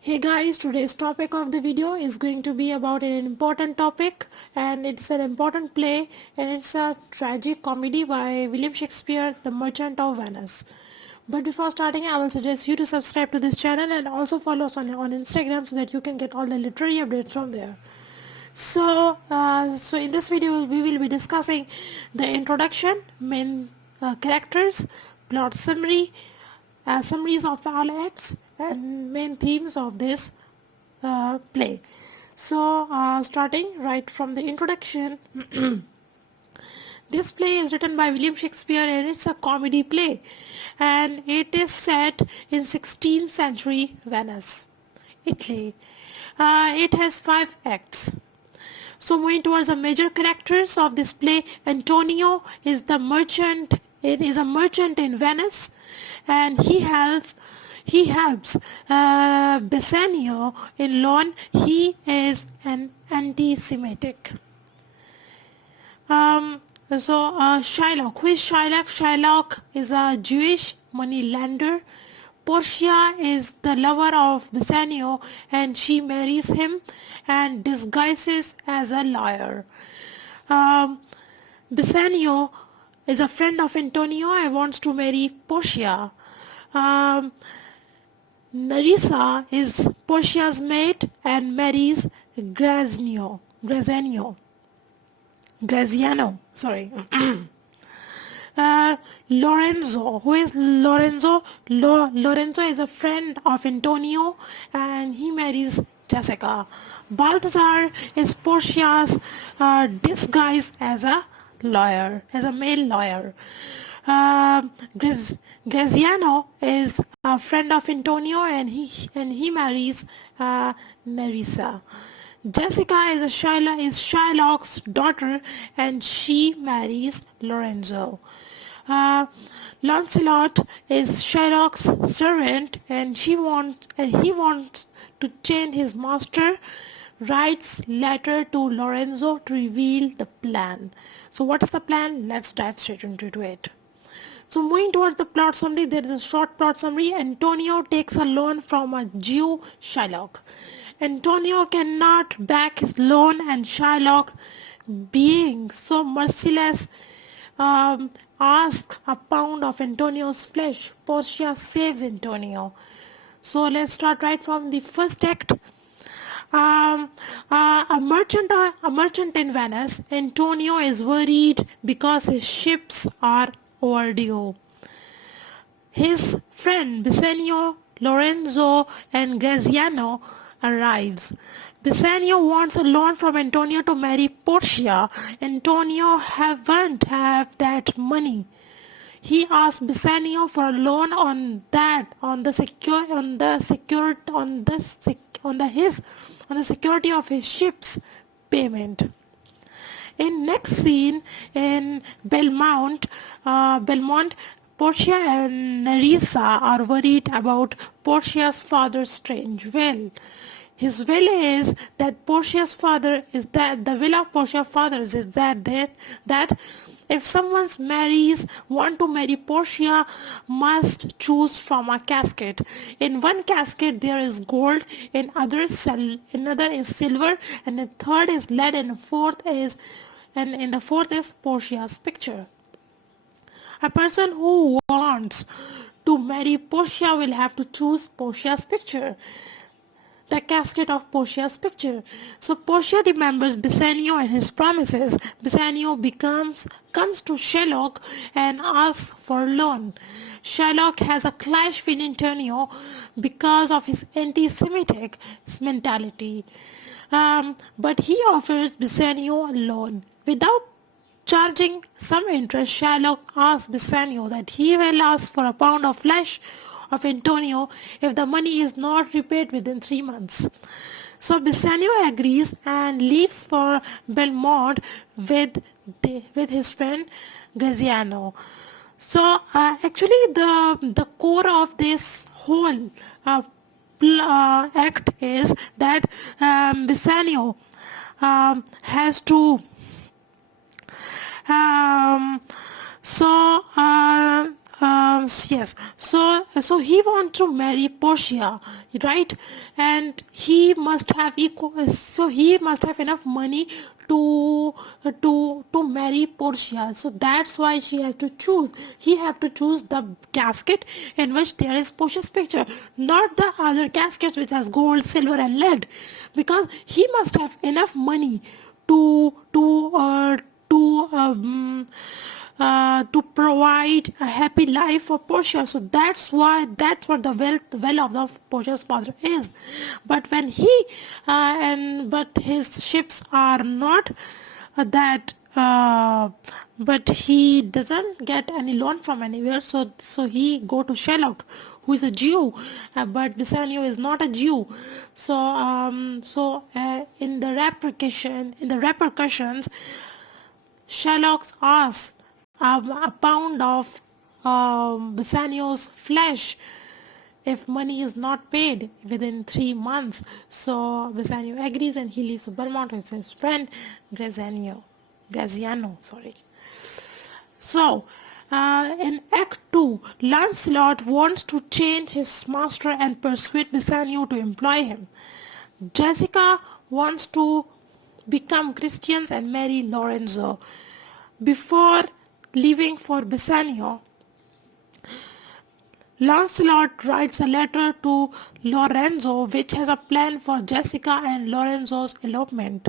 Hey guys, today's topic of the video is going to be about an important topic, and it's an important play, and it's a tragic comedy by William Shakespeare, The Merchant of Venice. But before starting, I will suggest you to subscribe to this channel and also follow us on Instagram so that you can get all the literary updates from there. So in this video we will be discussing the introduction, main characters, plot summary, summaries of all acts, and main themes of this play. So starting right from the introduction, this play is written by William Shakespeare and it's a comedy play, and it is set in 16th century Venice, Italy. It has 5 acts. So moving towards the major characters of this play, Antonio is the merchant. It is a merchant in Venice, and he helps Bassanio in loan. He is an anti-Semitic. Shylock. Who is Shylock? Shylock is a Jewish moneylender. Portia is the lover of Bassanio, and she marries him and disguises as a lawyer. Bassanio is a friend of Antonio and wants to marry Portia. Nerissa is Portia's maid and marries Graziano, sorry. Lorenzo. Who is Lorenzo? Lorenzo is a friend of Antonio and he marries Jessica. Balthazar is Portia's disguise as a lawyer, as a male lawyer. Graziano is a friend of Antonio and he marries Nerissa. Jessica is Shylock's daughter and she marries Lorenzo. Lancelot is Shylock's servant and he wants to change his master. Writes letter to Lorenzo to reveal the plan. So what's the plan? Let's dive straight into it. So moving towards the plot summary, there is a short plot summary. Antonio takes a loan from a Jew, Shylock. Antonio cannot back his loan and Shylock, being so merciless, asks a pound of Antonio's flesh. Portia saves Antonio. So let's start right from the first act. A merchant in Venice. Antonio is worried because his ships are overdue. His friend Bassanio, Lorenzo, and Graziano arrives. Bassanio wants a loan from Antonio to marry Portia. Antonio haven't have that money. He asks Bassanio for a loan on the security of his ship's payment. In next scene in Belmont, Portia and Nerissa are worried about Portia's father's strange will. His will is that Portia's father is that the will of Portia's father is that if someone want to marry Portia, must choose from a casket. In one casket there is gold, in another is silver, and the third is lead, and in the fourth is Portia's picture. A person who wants to marry Portia will have to choose Portia's picture, the casket of Portia's picture. So Portia remembers Bassanio and his promises. Bassanio comes to Shylock and asks for a loan. Shylock has a clash with Antonio because of his anti-Semitic mentality. But he offers Bassanio a loan. Without charging some interest, Shylock asks Bassanio that he will ask for a pound of flesh of Antonio if the money is not repaid within 3 months. So Bassanio agrees and leaves for Belmont with his friend Graziano. So actually the core of this whole act is that Bassanio has to Yes. So he wants to marry Portia, right? And he must have equal. So he must have enough money to to marry Portia. So that's why she has to choose. He have to choose the casket in which there is Portia's picture, not the other caskets which has gold, silver, and lead, because he must have enough money to to uh, to provide a happy life for Portia. So that's what the well of the Portia's father is. But when but his ships are not that but he doesn't get any loan from anywhere, so he go to Sherlock, who is a Jew, but Bassanio is not a Jew. In the repercussions, Sherlock asks a pound of Bassanio's flesh if money is not paid within 3 months. So Bassanio agrees and he leaves Belmont with his friend Graziano. So, in Act 2, Lancelot wants to change his master and persuade Bassanio to employ him. Jessica wants to become Christians and marry Lorenzo. Before leaving for Bassanio, Lancelot writes a letter to Lorenzo which has a plan for Jessica and Lorenzo's elopement.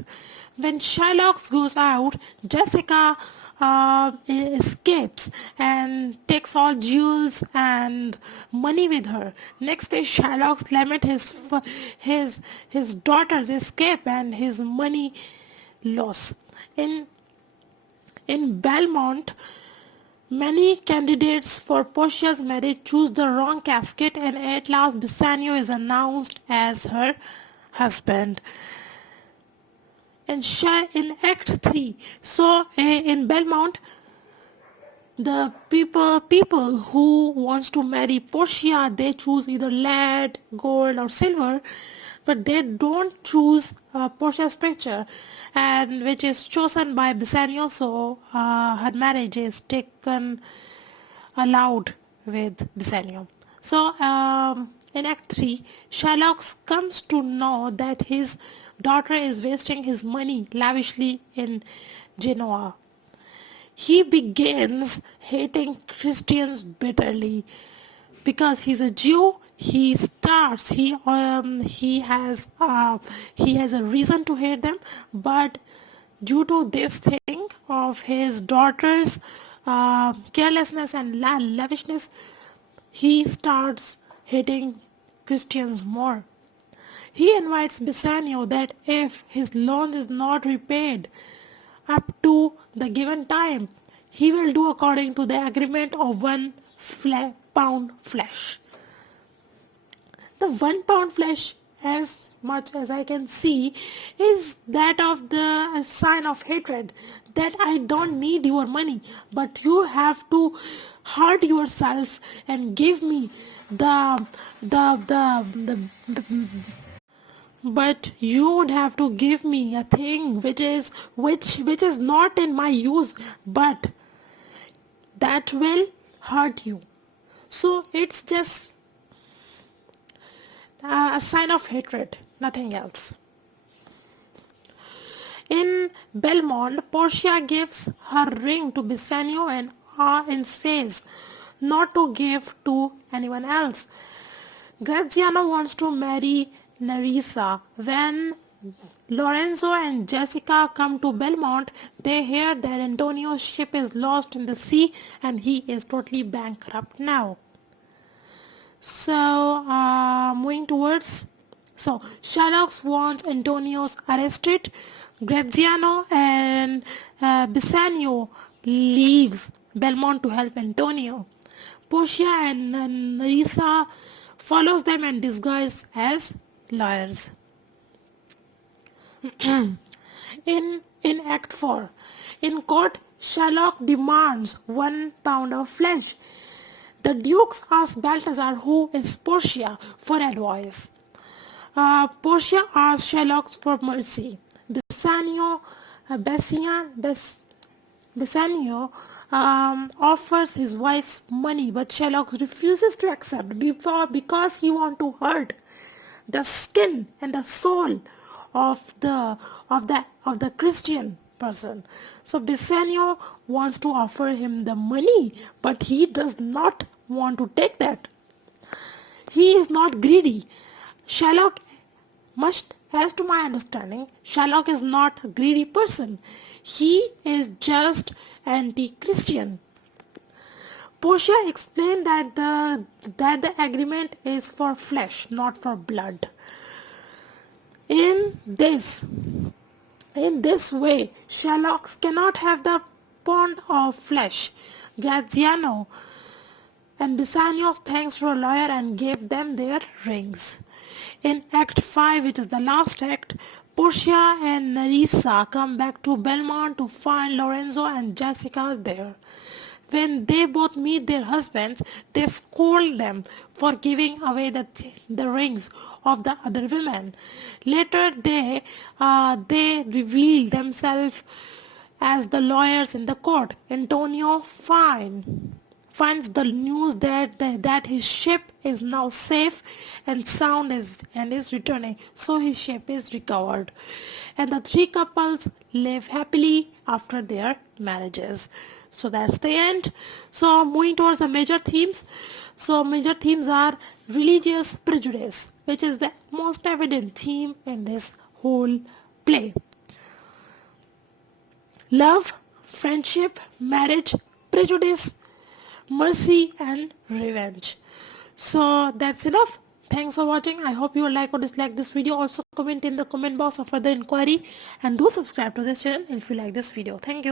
When Sherlock goes out, Jessica escapes and takes all jewels and money with her. Next day, Sherlock laments his daughter's escape and his money loss. In Belmont, many candidates for Portia's marriage choose the wrong casket, and at last Bassanio is announced as her husband. In Act 3, in Belmont, the people who wants to marry Portia, they choose either lead, gold, or silver, but they don't choose Portia's picture, and which is chosen by Bassanio. So her marriage is taken allowed with Bassanio. So in Act 3, Sherlock comes to know that his daughter is wasting his money lavishly in Genoa. He begins hating Christians bitterly. Because he's a Jew, he has a reason to hate them, but due to this thing of his daughter's carelessness and lavishness, he starts hating Christians more. He invites Bassanio that if his loan is not repaid up to the given time, he will do according to the agreement of 1 pound flesh. The 1 pound flesh, as much as I can see, is that of the sign of hatred, that I don't need your money, but you have to hurt yourself and give me the but you would have to give me a thing which is not in my use, but that will hurt you. So it's just a sign of hatred, nothing else. In Belmont, Portia gives her ring to Bassanio and says not to give to anyone else. Graziano wants to marry Nerissa. When Lorenzo and Jessica come to Belmont, they hear that Antonio's ship is lost in the sea and he is totally bankrupt now. So, moving towards, Sherlock wants Antonio's arrested. Graziano and Bassanio leaves Belmont to help Antonio. Portia and Nerissa follows them and disguised as lawyers. in Act 4, in court, Sherlock demands 1 pound of flesh. The dukes ask Balthazar, who is Portia, for advice. Portia asks Sherlock for mercy. Bassanio offers his wife money, but Sherlock refuses to accept because he wants to hurt the skin and the soul of the Christian person. So Bassanio wants to offer him the money, but he does not want to take that. He is not greedy. Sherlock must, as to my understanding, Sherlock is not a greedy person. He is just anti-Christian. Portia explained that the agreement is for flesh, not for blood. In this way, Sherlock cannot have the bond of flesh. Graziano and Bassanio thanks to a lawyer and gave them their rings. In Act 5, which is the last act, Portia and Nerissa come back to Belmont to find Lorenzo and Jessica there. When they both meet their husbands, they scold them for giving away the rings of the other women. Later, they reveal themselves as the lawyers in the court. Antonio finds the news that his ship is now safe and sound and is returning, so his ship is recovered, and the three couples live happily after their marriages. So that's the end. So moving towards the major themes. So major themes are religious prejudice, which is the most evident theme in this whole play. Love, friendship, marriage, prejudice, mercy and revenge. So that's enough. Thanks for watching. I hope you will like or dislike this video. Also comment in the comment box for further inquiry, and do subscribe to this channel if you like this video. Thank you.